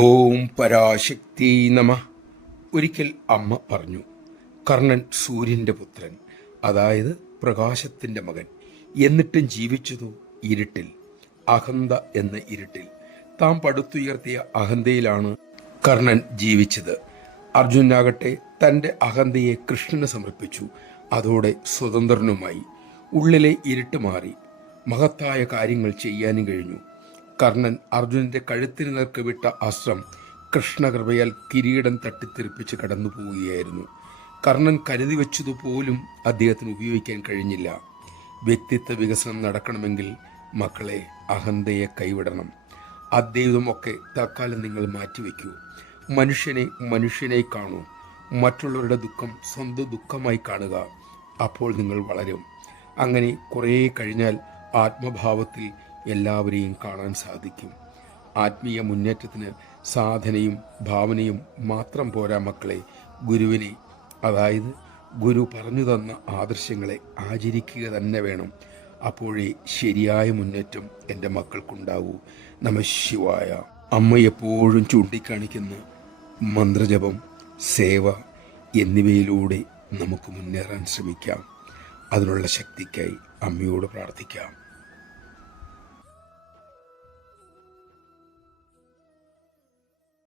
ഓം പരാശക്തി നമ. ഒരിക്കൽ അമ്മ പറഞ്ഞു, കർണൻ സൂര്യൻ്റെ പുത്രൻ, അതായത് പ്രകാശത്തിൻ്റെ മകൻ. എന്നിട്ടും ജീവിച്ചതോ ഇരുട്ടിൽ, അഹന്ത എന്ന ഇരുട്ടിൽ. താൻ പടുത്തുയർത്തിയ അഹന്തയിലാണ് കർണൻ ജീവിച്ചത്. അർജുനാകട്ടെ തൻ്റെ അഹന്തയെ കൃഷ്ണന് സമർപ്പിച്ചു. അതോടെ സ്വതന്ത്രനുമായി. ഉള്ളിലെ ഇരുട്ട് മാറി. മഹത്തായ കാര്യങ്ങൾ ചെയ്യാനും കഴിഞ്ഞു. കർണൻ അർജുനന്റെ കഴുത്തിന് നേർക്ക് വിട്ട അസ്ത്രം കൃഷ്ണകൃപയാൽ കിരീടം തട്ടിത്തെറിപ്പിച്ച് കടന്നു പോവുകയായിരുന്നു. കർണൻ കരുതി വെച്ചതുപോലും അദ്ദേഹത്തിന് ഉപയോഗിക്കാൻ കഴിഞ്ഞില്ല. വ്യക്തിത്വ വികസനം നടക്കണമെങ്കിൽ മക്കളെ, അഹന്തയെ കൈവിടണം. അദ്വൈതമൊക്കെ തൽക്കാലം നിങ്ങൾ മാറ്റിവെക്കൂ. മനുഷ്യനെ മനുഷ്യനായി കാണൂ. മറ്റുള്ളവരുടെ ദുഃഖം സ്വന്തം ദുഃഖമായി കാണുക. അപ്പോൾ നിങ്ങൾ വളരും. അങ്ങനെ കുറേ കഴിഞ്ഞാൽ ആത്മഭാവത്തിൽ എല്ലാവരെയും കാണാൻ സാധിക്കും. ആത്മീയ മുന്നേറ്റത്തിന് സാധനയും ഭാവനയും മാത്രം പോരാ മക്കളെ. ഗുരുവിനെ, അതായത് ഗുരു പറഞ്ഞു തന്ന ആദർശങ്ങളെ ആചരിക്കുക തന്നെ വേണം. അപ്പോഴേ ശരിയായ മുന്നേറ്റം എൻ്റെ മക്കൾക്കുണ്ടാവൂ. നമഃ ശിവായ. അമ്മ എപ്പോഴും ചൂണ്ടിക്കാണിക്കുന്ന മന്ത്രജപം, സേവ എന്നിവയിലൂടെ നമുക്ക് മുന്നേറാൻ ശ്രമിക്കാം. അതിനുള്ള ശക്തിക്കായി അമ്മയോട് പ്രാർത്ഥിക്കാം.